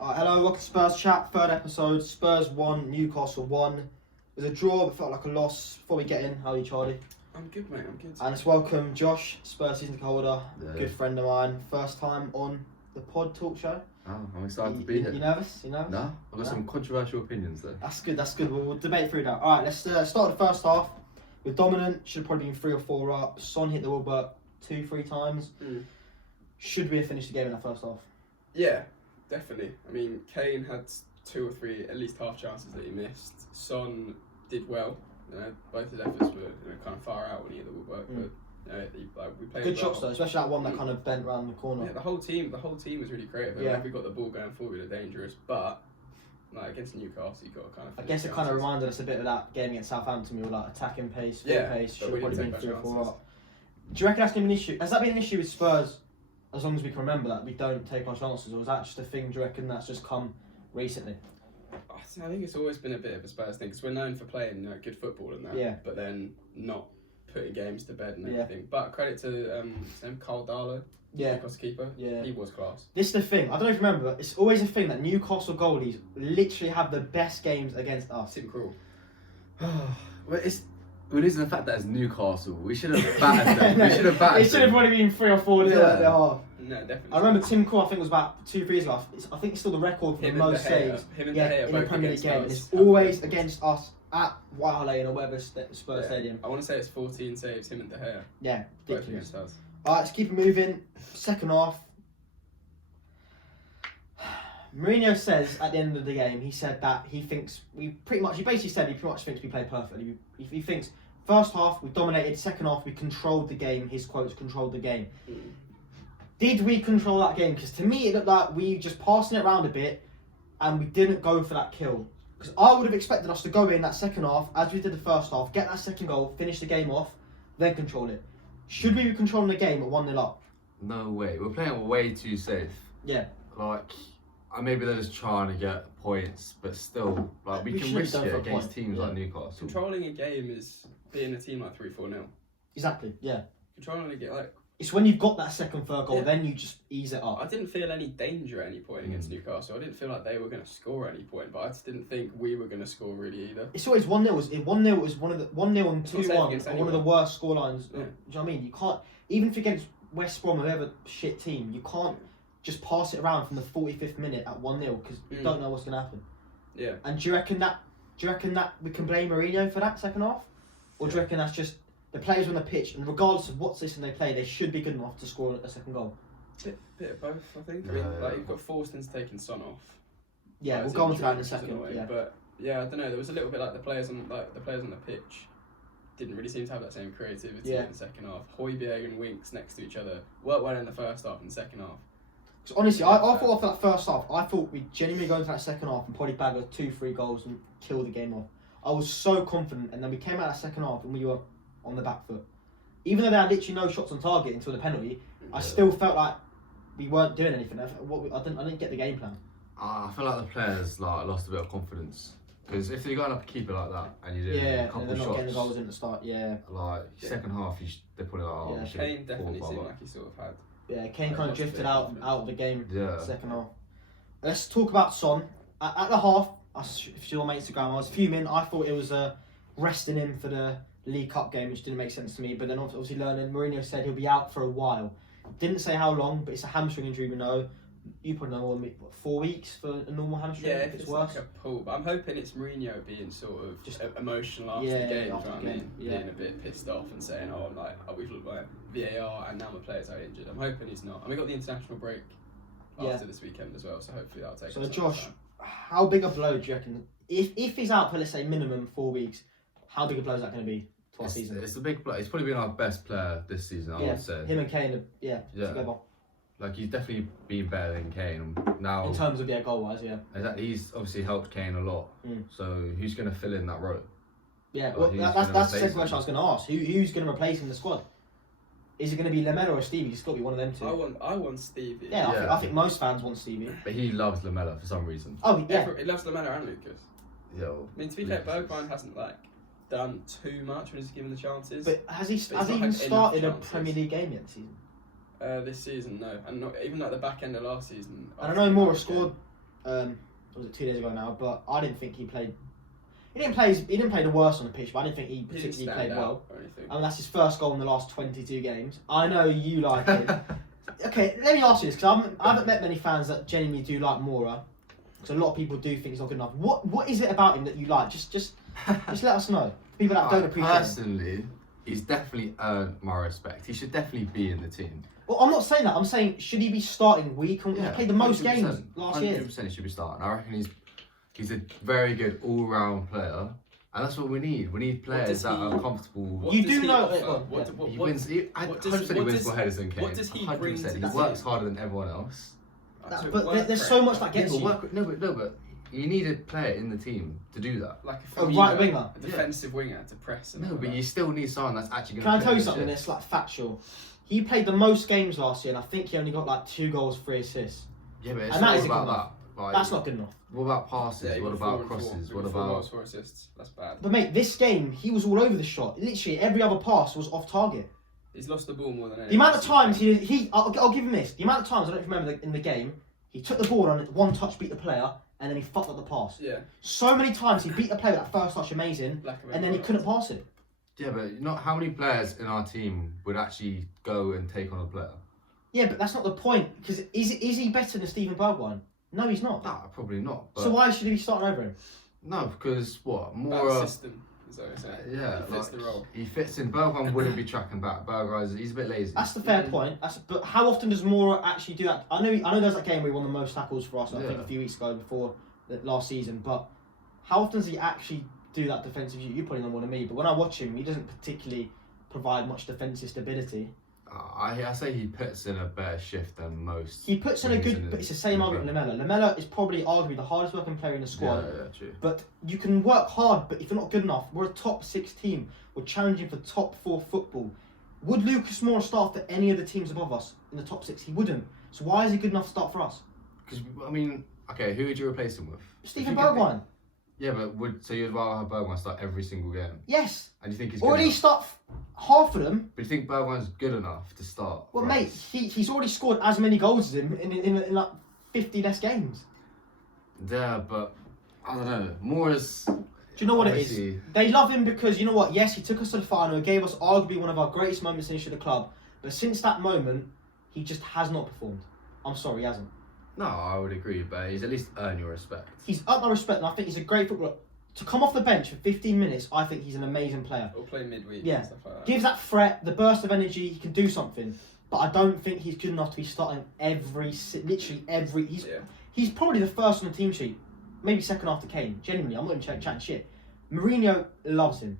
Hello, welcome to Spurs Chat, third episode. Spurs 1, Newcastle 1. It was a draw, but felt like a loss. Before we get in, how are you, Charlie? I'm good, mate, I'm good. And let's welcome Josh, Spurs season ticket holder, Yeah. good friend of mine. First time on the pod talk show. Oh, I'm excited to be here. You nervous? You nervous? No, I've got some controversial opinions though. That's good. We'll debate through that. Alright, let's start the first half. We're dominant, should have probably been 3 or 4 up. Son hit the Wilbert 2-3 times. Should we have finished the game in that first half? Yeah, definitely. I mean, Kane had 2 or 3, at least half chances that he missed. Son did well. Both his efforts were kind of far out when he hit the woodwork, but we played good well. shots though, especially that one that kind of bent round the corner. Yeah, the whole team was really creative. Yeah. If we got the ball going forward, we were dangerous, but like against Newcastle, you got to kind of. I guess it kind of reminded us a bit of that game against Southampton. We were like attacking pace, full pace. Should have probably been 3 or 4 up. Do you reckon that's going to be an issue? Has that been an issue with Spurs? As long as we can remember that we don't take our chances, or is that just a thing? Do you reckon that's just come recently? I think it's always been a bit of a Spurs thing because we're known for playing good football and that, Yeah. but then not putting games to bed and everything. But credit to Carl Darlow, Newcastle keeper. Yeah, he was class. This is the thing. I don't know if you remember. It's always a thing that Newcastle goalies literally have the best games against us. Tim Krul. Well, we're losing the fact that it's Newcastle. We should have battered them. We should have battered them. It should have probably been 3 or 4 at the half. No, definitely. I remember Tim Krul, I think it was about 2-3 years ago. I think it's still the record for the most saves in the Premier League game. It's always against us at White Hart Lane or whatever Spurs Stadium. I want to say it's 14 saves, him and De Gea. Yeah, both ridiculous. against us. Alright, let's keep it moving. Second half. Mourinho says at the end of the game, he said that he thinks he pretty much thinks we played perfectly. He thinks first half we dominated, second half we controlled the game. His quotes, controlled the game. Did we control that game? Because to me it looked like we just passing it around a bit and we didn't go for that kill. Because I would have expected us to go in that second half as we did the first half, get that second goal, finish the game off, then control it. Should we be controlling the game at 1-0 up? No way. We're playing way too safe. Yeah. Like, maybe they're just trying to get points, but still, like we can risk it against teams like Newcastle. Controlling a game is being a team like 3-4-0. Exactly. Yeah. Controlling a game like. It's when you've got that second, third goal, then you just ease it up. I didn't feel any danger at any point against Newcastle. I didn't feel like they were going to score at any point, but I just didn't think we were going to score really either. It's always 1-0. 1-0 is one of the 1-0 and 2-1 are one of the worst scorelines. Yeah. Do you know what I mean? You can't, even if against West Brom or whoever shit team, you can't just pass it around from the 45th minute at 1-0 because you don't know what's going to happen. Yeah. And do you reckon that we can blame Mourinho for that second half, or do you reckon that's just the players on the pitch, and regardless of what system they play, they should be good enough to score a second goal? Bit of both, I think. I mean, like you've got forced into taking Son off. Yeah, we'll go on to that in a second. Yeah. But yeah, I don't know. There was a little bit like the players on the pitch didn't really seem to have that same creativity in the second half. Højbjerg and Winks next to each other worked well in the first half and the second half. Because honestly, I thought after that first half, I thought we'd genuinely go into that second half and probably bag 2-3 goals and kill the game off. I was so confident, and then we came out of that second half and we were on the back foot. Even though they had literally no shots on target until the penalty, I still felt like we weren't doing anything. I didn't get the game plan. I feel like the players lost a bit of confidence. Because if you're going up a keeper like that and you do a couple and they're of not shots, getting the goals in at the start, second half, they're probably like, we should Kane definitely seemed like he sort of had. Yeah, Kane kind of drifted out of the game second half. Let's talk about Son. At the half, if you're on my Instagram, I was fuming. I thought it was resting him for the League Cup game, which didn't make sense to me. But then obviously learning, Mourinho said he'll be out for a while. Didn't say how long, but it's a hamstring injury, we know. You probably know more than me. 4 weeks for a normal hamstring? Yeah, if it's worse. like a pull. But I'm hoping it's Mourinho being sort of just emotional after the game. Do you know what I mean? Being a bit pissed off and saying, we've looked like VAR and now my players are injured. I'm hoping he's not. And we got the international break after this weekend as well, so hopefully that'll take. So Josh, how big a blow do you reckon? If he's out for, let's say, minimum 4 weeks, how big a blow is that going to be to our season? It's a big blow. He's probably been our best player this season, I would say. Him and Kane, together. Like, he's definitely been better than Kane now. In terms of, goal-wise, Exactly. He's obviously helped Kane a lot. So who's going to fill in that role? Yeah, well, that's the second question I was going to ask. Who's going to replace him in the squad? Is it going to be Lamela or Stevie? It's got to be one of them two. I want Stevie. Yeah, I think most fans want Stevie. But he loves Lamela for some reason. Oh, yeah. He loves Lamela and Lucas. I mean, to be fair, Bergwijn hasn't done too much when he's given the chances. But has he even started a Premier League game yet this season? This season, no, and not even the back end of last season. I don't know. Moura scored was it 2 days ago now? But I didn't think he played. He didn't play the worst on the pitch, but I didn't think he particularly played well. I mean, that's his first goal in the last 22 games. I know you like him. Okay, let me ask you this, because I haven't met many fans that genuinely do like Mora. Because a lot of people do think he's not good enough. What is it about him that you like? Just let us know. People that don't appreciate him. Personally, he's definitely earned my respect. He should definitely be in the team. Well, I'm not saying that. I'm saying, should he be starting week? He played the most games last year. 100% he should be starting. I reckon he's a very good all-round player. And that's what we need. We need players that are comfortable. You do know. He wins. He wins more headers than Kane. What does he bring to the He team? works harder than everyone else. But there's so much that gets you. But you need a player in the team to do that. Like a right winger, a defensive winger to press. No, but you still need someone that's actually going to. Can I tell you something that's like factual? He played the most games last year, and I think he only got like 2 goals, 3 assists. Yeah, but it's and that all isn't about good enough. that. Like, that's not good enough. What about passes? What about crosses? What about 4 assists? That's bad. But mate, this game he was all over the shot. Literally every other pass was off target. He's lost the ball more than anyone. The amount of times I'll give him this. The amount of times I don't remember in the game, he took the ball on one touch, beat the player, and then he fucked up the pass. Yeah. So many times he beat the player with that first touch, amazing, and then he couldn't pass it. Yeah, but not how many players in our team would actually go and take on a player? Yeah, but that's not the point. Because is he better than Steven Bergwijn? No, he's not. Nah, probably not. But so why should he be starting over him? No, because more system. Yeah, he fits the role. He fits in. Bergwijn wouldn't be tracking back. He's a bit lazy. That's the fair point. But how often does Mora actually do that? I know there's that game where he won the most tackles for us. I think a few weeks ago before last season. But how often does he actually do that defensive? You probably know more than me. But when I watch him, he doesn't particularly provide much defensive stability. I say he puts in a better shift than most. He puts in a good, but it's the same argument with Lamela. Lamela is probably arguably the hardest working player in the squad. Yeah, true. But you can work hard, but if you're not good enough, we're a top 6 team. We're challenging for top 4 football. Would Lucas Moura start for any of the teams above us in the top 6? He wouldn't. So why is he good enough to start for us? Because I mean, okay, who would you replace him with? Steven Bergwijn. Yeah, but so you'd rather have Bergwijn start every single game? Yes. And you think he's or good at least start half of them? But you think Bergwijn's good enough to start? Well, mate, he's already scored as many goals as him in like 50 less games. Yeah, but I don't know. Moura's. Do you know what it is? They love him because, you know what, yes, he took us to the final, he gave us arguably one of our greatest moments in the history of the club, but since that moment, he just has not performed. I'm sorry, he hasn't. No, I would agree, but he's at least earned your respect. He's earned my respect, and I think he's a great footballer. To come off the bench for 15 minutes, I think he's an amazing player. Or play midweek and stuff like that. Gives that threat, the burst of energy, he can do something. But I don't think he's good enough to be starting literally every... He's probably the first on the team sheet. Maybe second after Kane. Genuinely, I'm not even chatting shit. Mourinho loves him.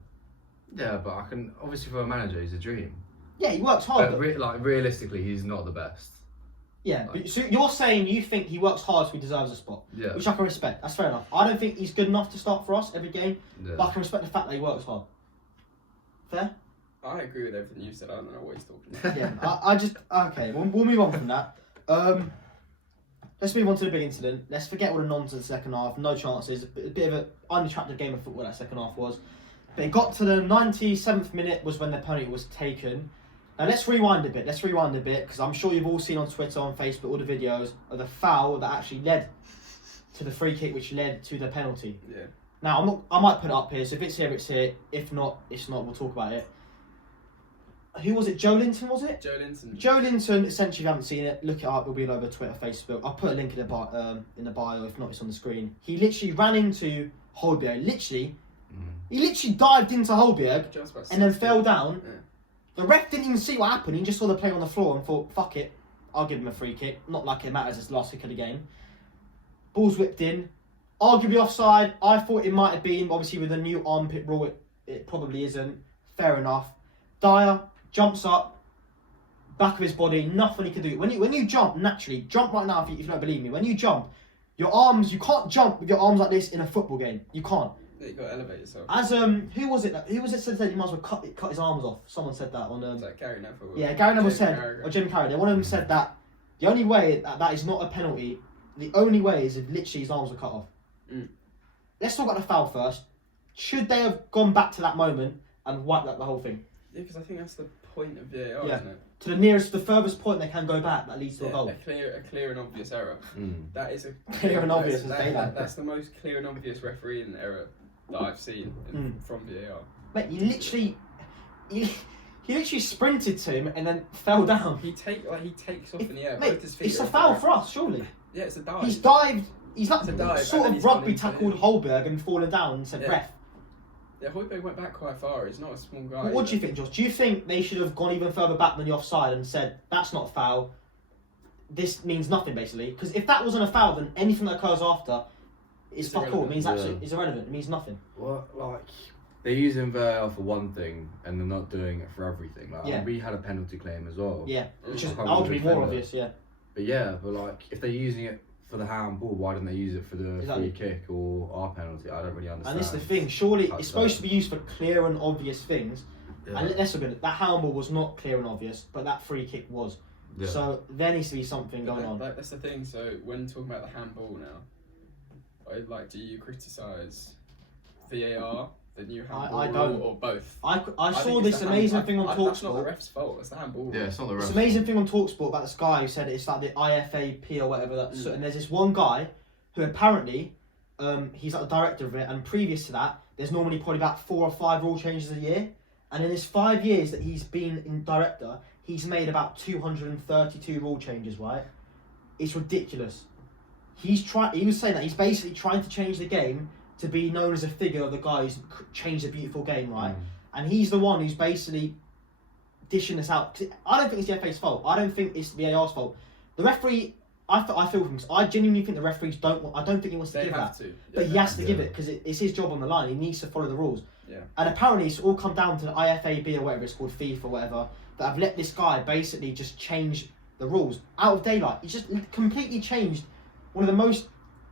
Yeah, but I can... Obviously for a manager, he's a dream. Yeah, he works hard. But realistically, he's not the best. Yeah, but so you're saying you think he works hard so he deserves a spot. Yeah. Which I can respect. That's fair enough. I don't think he's good enough to start for us every game, yeah. but I can respect the fact that he works hard. Fair? I agree with everything you said. I don't know what he's talking about. Yeah, I just... Okay, we'll move on from that. Let's move on to the big incident. Let's forget all the nonsense second half. No chances. A bit of an unattractive game of football that second half was. But it got to the 97th minute was when the penalty was taken. Now let's rewind a bit. Because I'm sure you've all seen on Twitter, on Facebook, all the videos of the foul that actually led to the free kick, which led to the penalty. Yeah. Now I might put it up here. So if it's here, it's here. If not, it's not. We'll talk about it. Who was it? Joe Linton, was it? Joe Linton. Joe Linton. Essentially, if you haven't seen it, look it up. It'll be all over Twitter, Facebook. I'll put a link in the bio. If not, it's on the screen. He literally ran into Holberg. He literally dived into Holberg and then fell down. Yeah. The ref didn't even see what happened. He just saw the player on the floor and thought, "Fuck it, I'll give him a free kick." Not like it matters. It's the last kick of the game. Ball's whipped in. Arguably offside. I thought it might have been. Obviously, with the new armpit rule, it probably isn't. Fair enough. Dyer jumps up, back of his body, nothing he can do. When you jump, naturally, jump right now if you don't believe me. When you jump, your arms, you can't jump with your arms like this in a football game. You can't. Yeah, you got to elevate yourself. As who was it said that he might as well cut his arms off? Someone said that on Is that Gary Neville? Yeah, Gary Neville said, or Jim Carragher. One of them said that the only way that is not a penalty, the only way is if literally his arms were cut off. Let's talk about the foul first. Should they have gone back to that moment and wiped out the whole thing? Yeah, because I think that's the point of VAR, Yeah. isn't it? To the furthest point they can go back that leads to a goal. A clear and obvious error. That is a Clear and obvious as daylight. That's the most clear and obvious refereeing error that I've seen from VAR. Mate, he literally sprinted to him and then fell down. He takes off in the air. Mate, both his feet it's a off foul the for us, surely. Yeah, it's a dive. He's dived. He's like It's a dive, sort and then of he's rugby gone into tackled it. Holberg and fallen down and said, Yeah. ref. Yeah, Højbjerg went back quite far. He's not a small guy. What do you think, Josh? Do you think they should have gone even further back than the offside and said, that's not a foul, this means nothing, basically? Because if that wasn't a foul, then anything that occurs after is fuck all. It means absolutely, it's irrelevant. It means nothing. Well, like, they're using VAR for one thing and they're not doing it for everything. Like, we had a penalty claim as well. Yeah, which is I can't arguably defend more it. obvious, yeah. But yeah, but like, if they're using it for the handball, why don't they use it for the free kick or our penalty? I don't really understand. And this is the thing, surely it's supposed to be used for clear and obvious things. Yeah. And let's look at it, that handball was not clear and obvious, but that free kick was. Yeah. So there needs to be something going on. That's the thing. So when talking about the handball now, do you criticise VAR, the new handball I don't. or both? I saw this amazing thing on TalkSport. That's not the ref's fault. It's the handball. Yeah, it's not the ref's This amazing thing on TalkSport about this guy who said it's like the IFAP or whatever. And there's this one guy who apparently, he's like the director of it, and previous to that, there's normally probably about 4 or 5 rule changes a year. And in his 5 years that he's been in director, he's made about 232 rule changes, right? It's ridiculous. He was saying that he's basically trying to change the game to be known as a figure of the guy who's changed a beautiful game, right? And he's the one who's basically dishing this out. 'Cause I don't think it's the FA's fault. I don't think it's the VAR's fault. The referee, I feel for him, because I genuinely think the referees I don't think he wants to give that. But he has to give it, because it's his job on the line. He needs to follow the rules. Yeah. And apparently it's all come down to the IFAB or whatever it's called, FIFA or whatever, that have let this guy basically just change the rules out of daylight. He's just completely changed one of the most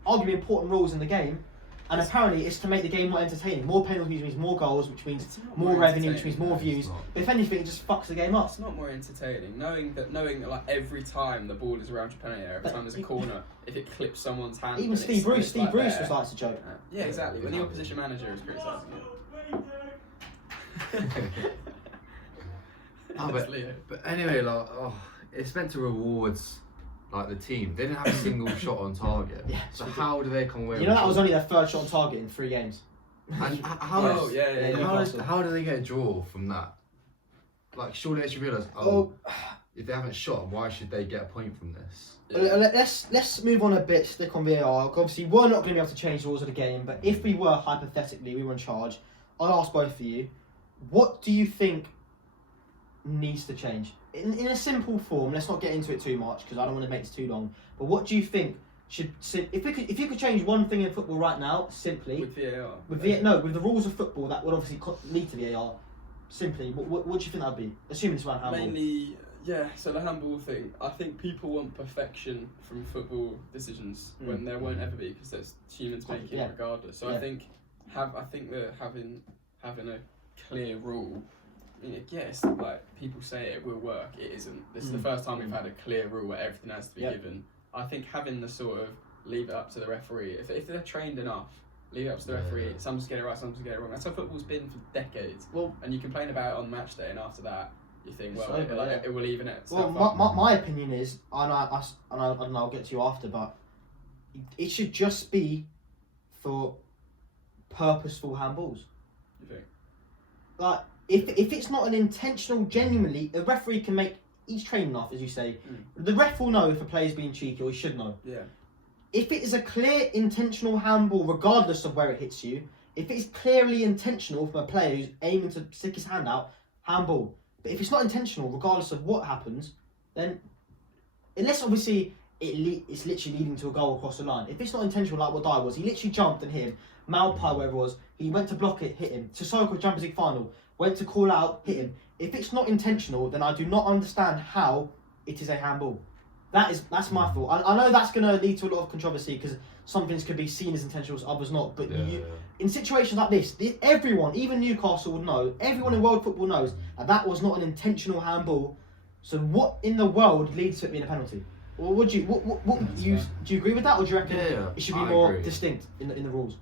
arguably important rules in the game. And apparently it's to make the game more entertaining. More penalties means more goals, which means more revenue, which means more views. But if anything, it just fucks the game up. It's not more entertaining. Knowing that like every time the ball is around your penalty area, every time there's a corner, if it clips someone's hand. Even Steve Bruce was like to joke. Yeah, exactly. When the opposition manager is criticising it. But anyway, like, it's meant to reward like the team. They didn't have a single shot on target. Yeah, so how do they come away? You know that was only their third shot on target in 3 games. And how do they get a draw from that? Like, surely they should realise, if they haven't shot, why should they get a point from this? Let's move on a bit, stick on VAR. Obviously, we're not going to be able to change the rules of the game, but if we were, hypothetically, we were in charge, I'll ask both of you, what do you think needs to change? In a simple form, let's not get into it too much, because I don't want to make this too long, but what do you think should... If you could change one thing in football right now, simply... With VAR? With the rules of football that would obviously lead to VAR, simply, what do you think that would be? Assuming it's around handball. Mainly... Yeah, so the handball thing, I think people want perfection from football decisions when there won't ever be, because there's humans making it regardless. So I think that having a clear rule, I mean, yes, like people say it will work, it isn't. This is the first time we've had a clear rule where everything has to be given. I think having the sort of leave it up to the referee, if they're trained enough, leave it up to the referee. Some just get it right, some just get it wrong. That's how football's been for decades. Well, and you complain about it on match day, and after that, you think, well, it will even it. Well, my opinion is, and I'll get to you after, but it should just be for purposeful handballs. You think? Like, if it's not an intentional, genuinely, a referee can make, he's trained enough, as you say. The ref will know if a player's being cheeky, or he should know. Yeah. If it is a clear, intentional handball, regardless of where it hits you, if it's clearly intentional from a player who's aiming to stick his hand out, handball. But if it's not intentional, regardless of what happens, then, unless obviously it's literally leading to a goal across the line. If it's not intentional, like what Dyer was, he literally jumped and hit him. Malpai, wherever it was, he went to block it, hit him. Sissoko, Champions League final, went to call out, hit him. If it's not intentional, then I do not understand how it is a handball. That's my fault. I know that's going to lead to a lot of controversy, because some things could be seen as intentional, others not. But in situations like this, everyone, even Newcastle would know, everyone in world football knows that was not an intentional handball. So what in the world leads to it being a penalty? Or would you? Do you agree with that, or do you reckon it should be more distinct in the rules?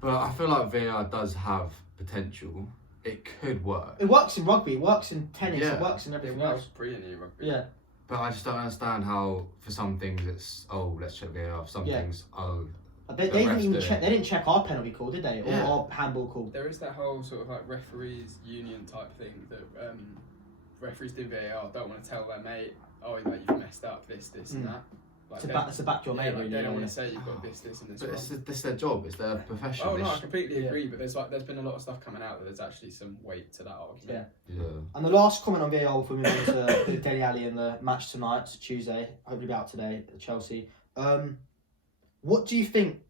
But I feel like VAR does have potential. it could work. It works in rugby, it works in tennis, Yeah. it works in everything else. Brilliantly in rugby. Yeah. But I just don't understand how for some things it's let's check VAR. For some things They didn't even check. They didn't check our penalty call, did they? Or our handball call. There is that whole sort of like referees union type thing that referees do VAR don't want to tell their mate, oh, like you've messed up this and that. Like it's a back your mate. Like they don't want to say you've got this and this. But it's their job. It's their profession. Oh no, I completely agree. But there's been a lot of stuff coming out that there's actually some weight to that argument. Yeah. And the last comment on VAR before we move on to the Dele Alli and the match tonight, it's Tuesday. Hopefully, be out today at Chelsea. What do you think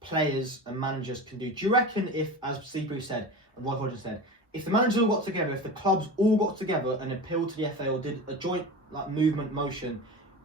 players and managers can do? Do you reckon if, as Steve Bruce said and Roy Hodgson said, if the managers all got together, if the clubs all got together and appealed to the FA or did a joint motion,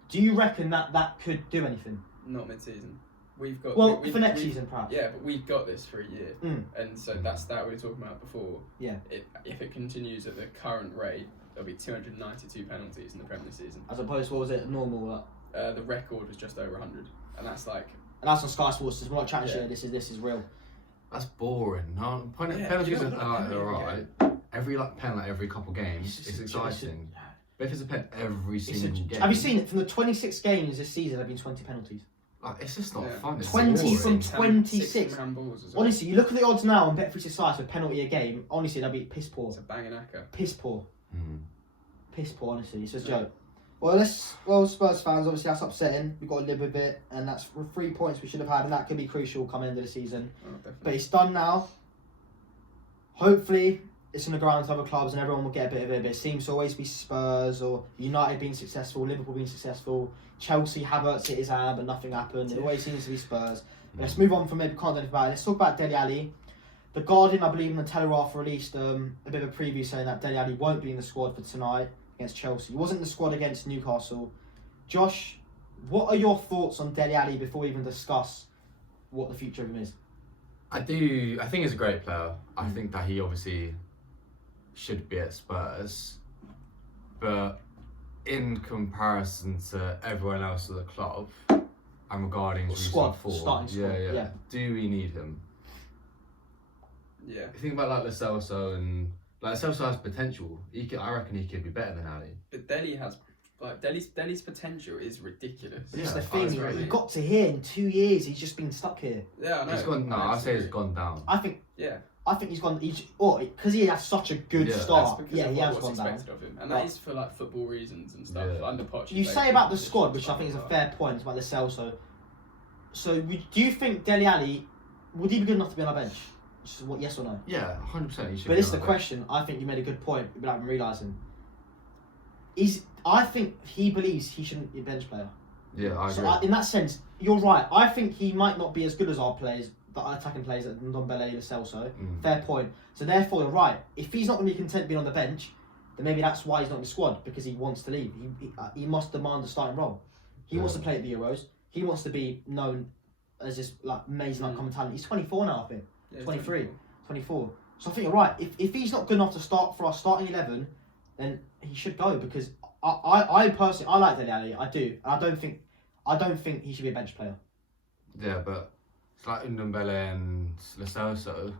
do you reckon that could do anything? Not mid-season. We've got for next season, perhaps. Yeah, but we've got this for a year, and so that's that we were talking about before. Yeah. If it continues at the current rate, there'll be 292 penalties in the Premier season. As opposed to, what was it, normal? The record was just over 100, and that's like. And that's on Sky Sports. It's more like this is real. That's boring. No, penalties are alright. Every penalty every couple games, it's exciting. But if it's a pen every single game. Have you seen it? From the 26 games this season, there have been 20 penalties. Like, it's just not fun. It's 20 from boring. 26. Well. Honestly, you look at the odds now on Bet365 for penalty a game. Honestly, that'd be piss poor. It's a banging acca. Piss poor. Piss poor. Honestly, it's a joke. Well, Spurs fans, obviously that's upsetting. We've got to live with it, and that's 3 points we should have had, and that could be crucial come end of the season. But it's done now. Hopefully, it's in the ground to other clubs, and everyone will get a bit of it. But it seems to always be Spurs or United being successful, Liverpool being successful, Chelsea, Havertz hit his hand, but nothing happened. It always seems to be Spurs. But let's move on from it. We can't do anything about it. Let's talk about Dele Alli. The Guardian, I believe, in the Telegraph released a bit of a preview saying that Dele Alli won't be in the squad for tonight against Chelsea. He wasn't in the squad against Newcastle. Josh, what are your thoughts on Dele Alli before we even discuss what the future of him is? I think he's a great player. I think that he obviously should be at Spurs. But in comparison to everyone else at the club, I'm regarding his starting form. squad. Yeah. Do we need him? Yeah. Think about like Lo Celso and Lo Celso has potential. I reckon he could be better than Ali. But Dele has Dele's potential is ridiculous. But it's the thing. He got to here in 2 years. He's just been stuck here. Yeah, I know. He's gone. No, I say he's gone down. I think. Yeah. I think he's gone. Because he has such a good start. Yeah, he has gone down. Of him. And that is for like football reasons and stuff. Yeah. Under Poch. You say about the squad, which I think is a fair point about Lo Celso. So, do you think Dele Alli would he be good enough to be on our bench? Yes or no? Yeah, 100%. He should. But this is the question. I think you made a good point without even realising. I think he believes he shouldn't be a bench player. Yeah, I agree. So in that sense, you're right. I think he might not be as good as our players, the attacking players at Ndombele, Lo Celso. Fair point. So therefore, you're right. If he's not going to be content being on the bench, then maybe that's why he's not in the squad, because he wants to leave. He must demand a starting role. He wants to play at the Euros. He wants to be known as this like amazing uncommon talent. He's 24 now, I think. Yeah, 23, 24. So I think you're right. If he's not good enough to start for our starting 11, then he should go, because I personally I like Dele Alli. I do, and I don't think he should be a bench player. Yeah, but it's like Ndombele and Lo Celso.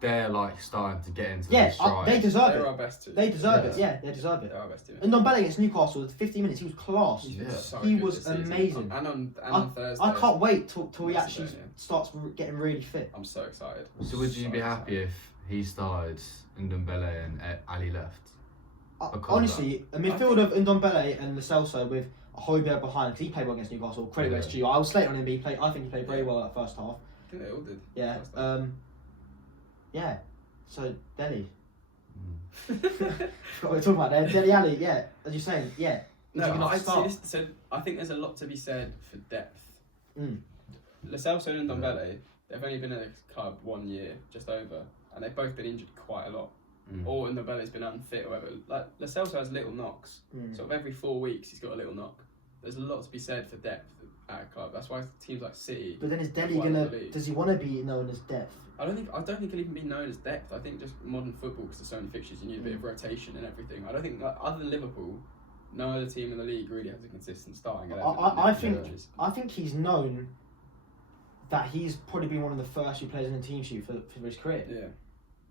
They're like starting to get into their stride. They deserve They're it. our best two. They deserve it. Yeah, they deserve it. They're our best two. And Ndombele against Newcastle, 15 minutes, he was class. Yeah. He was amazing. And on Thursday. I can't wait till he actually starts getting really fit. I'm so excited. So would you be happy if he started Ndombele and Ali left? Honestly, a midfield of Ndombele and Lo Celso with Højbjerg behind, because he played well against Newcastle. Credit where it's due. I was slating on him, but I think he played very well that first half. I think they all did. Yeah. Yeah. So Dele. What we're talking about there. Dele Alli, yeah. As you're saying, yeah. No, I think there's a lot to be said for depth. Lo Celso and Ndombele, they've only been at the club 1 year, just over, and they've both been injured quite a lot. Or Ndombele's been unfit or whatever. Like Lo Celso has little knocks. Sort of every 4 weeks he's got a little knock. There's a lot to be said for depth at a club. That's why teams like City. But then is Dele does he want to be known as depth? I don't think he'll even be known as depth. I think just modern football, because there's so many fixtures, you need a bit of rotation and everything. I don't think, like, other than Liverpool, no other team in the league really has a consistent starting 11. I think he's known that he's probably been one of the first few players in the team sheet for his career. Yeah.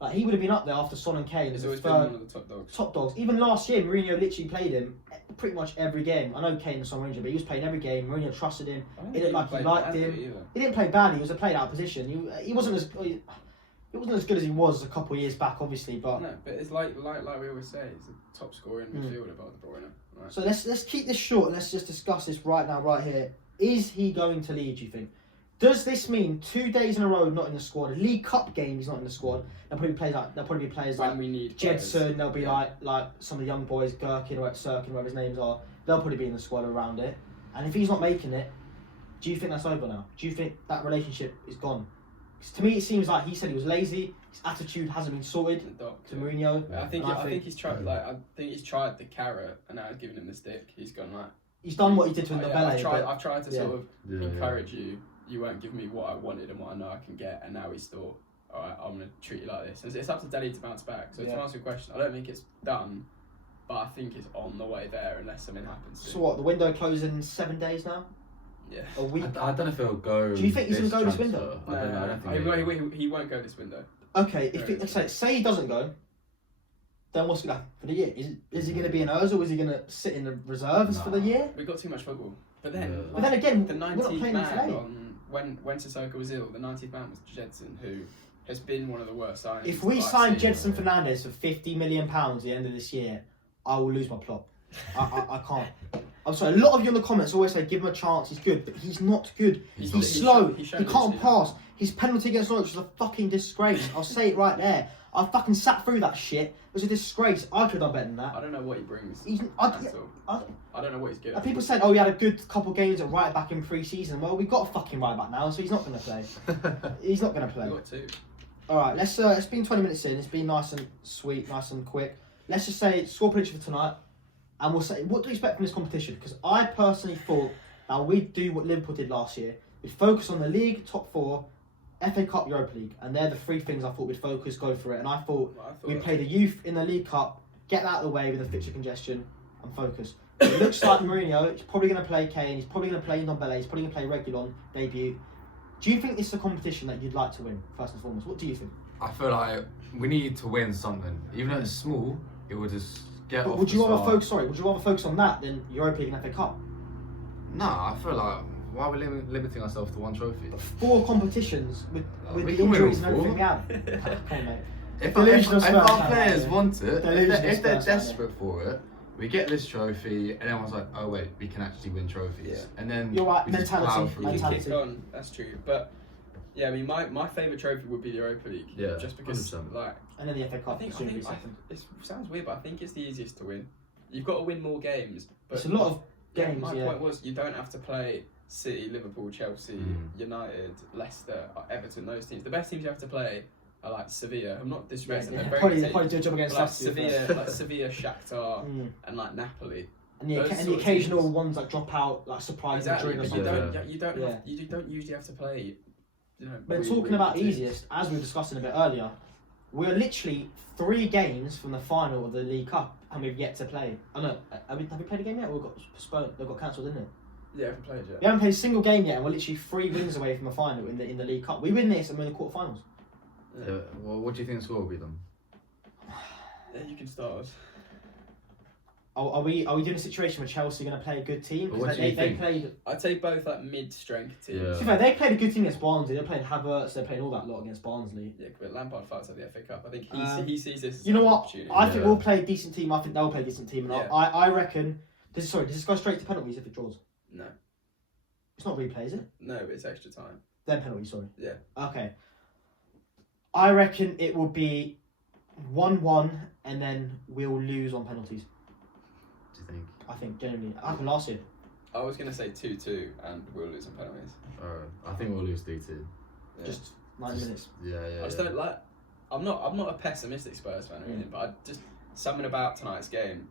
Like he would have been up there after Son and Kane. He's as always the been one of the top dogs. top dogs. Even last year, Mourinho literally played him pretty much every game. I know Kane and Son were injured, but he was playing every game. Mourinho trusted him. It looked like he liked him. He didn't play badly. He was a played out of position. He wasn't as good as he was a couple of years back, obviously. But no, but it's like we always say, he's the top scorer in midfielder by De Bruyne. Right. So let's keep this short and let's just discuss this right now, right here. Is he going to lead, do you think? Does this mean 2 days in a row not in the squad? A League Cup game he's not in the squad. There'll probably be players like we need Jedson. There'll be like some of the young boys, Gherkin or Sirkin, whatever his names are. They'll probably be in the squad around it. And if he's not making it, do you think that's over now? Do you think that relationship is gone? Because to me, it seems like he said he was lazy. His attitude hasn't been sorted to Mourinho. I think he's tried. I think he's tried the carrot, and now he's giving him the stick. He's gone like. He's done what he did to Ndombele. I've tried to sort of encourage you. You won't give me what I wanted and what I know I can get, and now he's thought, all right, I'm going to treat you like this. It's up to Delhi to bounce back. So to answer your question, I don't think it's done, but I think it's on the way there unless something happens. So what? The window closes in 7 days now. Yeah. A week. I don't know if he'll go. Do you think he's going to go this window? I don't think he won't go this window. Okay, say he doesn't go, then what's going to happen for the year? Is he going to be an Ozil or is he going to sit in the reserves for the year? We've got too much football. But then, again, the 90th man when Sissoko was ill, the 90th man was Jedson, who has been one of the worst signings. If we sign Jedson Fernandes for £50 million at the end of this year, I will lose my plot. I can't. I'm sorry, a lot of you in the comments always say give him a chance, he's good, but he's not good. He's slow, he can't pass. His penalty against Norwich was a fucking disgrace. I'll say it right there. I fucking sat through that shit. It was a disgrace. I could have done better than that. I don't know what he brings. I don't know what he's good at. People said, oh, he had a good couple games at right back in pre-season. Well, we've got a fucking right back now, so he's not going to play. He's not going to play. We've got two. All right, it's been 20 minutes in. It's been nice and sweet, nice and quick. Let's just say score prediction for tonight, and we'll say what do you expect from this competition? Because I personally thought that we'd do what Liverpool did last year. We'd focus on the league, top four, FA Cup, Europa League, and they're the three things I thought we'd focus, go for it. And I thought we'd play the youth in the League Cup, get that out of the way with the fixture congestion, and focus. It looks like Mourinho is probably going to play Kane, he's probably going to play Ndombele, he's probably going to play Reguilon debut. Do you think this is a competition that you'd like to win, first and foremost? What do you think? I feel like we need to win something. Even though it's small, it will just get off would you rather focus on that than Europa League and FA Cup? No, I feel like why are we limiting ourselves to one trophy? 4 competitions with we the can win injuries and all everything we have. Come on, mate. If our players want it, if they're desperate for it, we get this trophy, and everyone's like, oh wait, we can actually win trophies. Yeah. And then you're right, we just plow through. Kick on, that's true. But yeah, I mean, my favourite trophy would be the Europa League. Yeah, just because 100%. like. And then the FA Cup. I think it sounds weird, but I think it's the easiest to win. You've got to win more games. But it's a lot of games. My point was, you don't have to play City, Liverpool, Chelsea, United, Leicester, Everton. Those teams. The best teams you have to play are like Sevilla. I'm not disrespecting them. Probably do a job against like Sevilla, Shakhtar, and like Napoli. And the occasional ones that drop out, like surprise Madrid or something. You don't usually have to play. When talking about easiest, as we were discussing a bit earlier, we're literally 3 games from the final of the League Cup, and we've yet to play. I know. Have we played a game yet? Or we got postponed? They got cancelled, didn't it? Yeah, we haven't played yet. We haven't played a single game yet, and we're literally 3 wins away from a final in the League Cup. We win this, and we're in the quarterfinals. Yeah. Well, what do you think the score will be then? Yeah, you can start us. Are we doing a situation where Chelsea are going to play a good team? Because they played. I'd say both like mid-strength teams. To be fair, they played a good team against Barnsley. They're playing Havertz. They're playing all that lot against Barnsley. Yeah, but Lampard fights at the FA Cup. I think he sees this. As you know what? Opportunity. I think we'll play a decent team. I think they'll play a decent team. And I reckon. Does this go straight to penalties if it draws? No. It's not replay, is it? No, it's extra time. Then penalties, sorry. Yeah. Okay. I reckon it will be 1-1 and then we'll lose on penalties. Do you think? I think, genuinely. It happened last year. I was going to say 2-2 and we'll lose on penalties. I think we'll lose 3-2. Yeah. Just 90 minutes. Yeah. I just don't like... I'm not a pessimistic Spurs fan or anything, but I just... Something about tonight's game...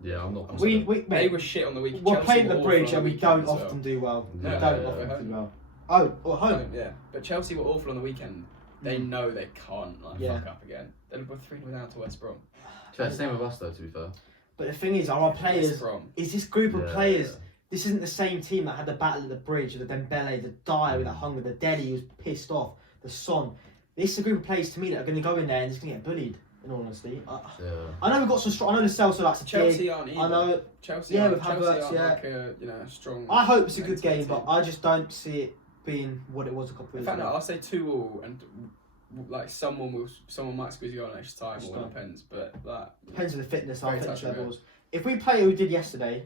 Yeah, I'm not. They were shit on the weekend. We're playing the bridge and we don't often do well. Yeah, we don't often do well. Oh, at home. Yeah, but Chelsea were awful on the weekend. They know they can't fuck up again. They were 3-0 down to West Brom. Same with us though, to be fair. But the thing is, our players is this group of players. This isn't the same team that had the battle at the bridge, the Dembele, the Dyer with that hunger, the Dele who was pissed off, the Son. this is a group of players to me that are going to go in there and just going to get bullied. In all honesty, Yeah. I know we've got some strong. I know the Celso likes to Chelsea dig. aren't either. I know. Chelsea. Yeah, aren't, with Chelsea Havertz, aren't yeah. like a strong. I hope it's a good mental game, team. but I just don't see it being what it was a couple In of fact, years no, ago. I'll say 2-2, and like someone might squeeze a goal in extra time Just or don't. win pens, but that Depends on the fitness, our Very fitness touch and go. levels. If we play what we did yesterday,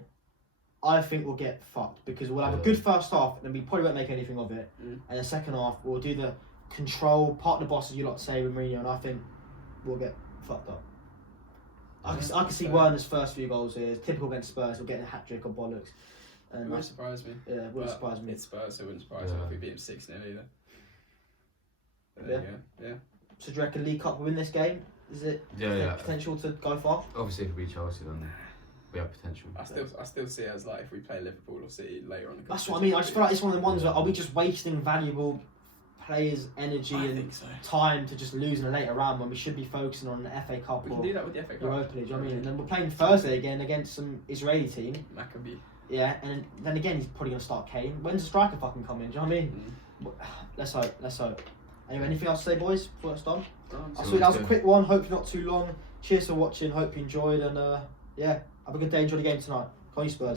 I think we'll get fucked because we'll have a good first half and then we probably won't make anything of it. And the second half, we'll do the control, part of the boss, as you lot say with Mourinho, and I think we'll get fucked up. I can see Werner's first few goals here. It's typical against Spurs. We'll get a hat trick or bollocks. It And wouldn't surprise me. yeah, it wouldn't surprise me. It's Spurs, so it wouldn't surprise me if we beat them 6-0 either. But there you go. Yeah. So do you reckon League Cup will win this game? Is it Yeah. potential to go far? Obviously, if we beat Chelsea, then we have potential. I still see it as like if we play Liverpool or City later on. That's what I mean. I just feel like it's one of the ones where are we just wasting valuable players' energy I and think so. time to just lose in a later round when we should be focusing on the FA Cup We or can do that with the FA Cup. Europa League? Do you know what I mean? And then we're playing Thursday again against some Israeli team. Maccabi. Yeah, and then again he's probably going to start Kane. When's the striker fucking coming? Do you know what I mean? Let's hope. Let's hope. Anyway, anything else to say, boys? Before it's done. I thought that was a quick one. Hopefully not too long. Cheers for watching. Hope you enjoyed and yeah, have a good day. Enjoy the game tonight. Come on, you Spurs.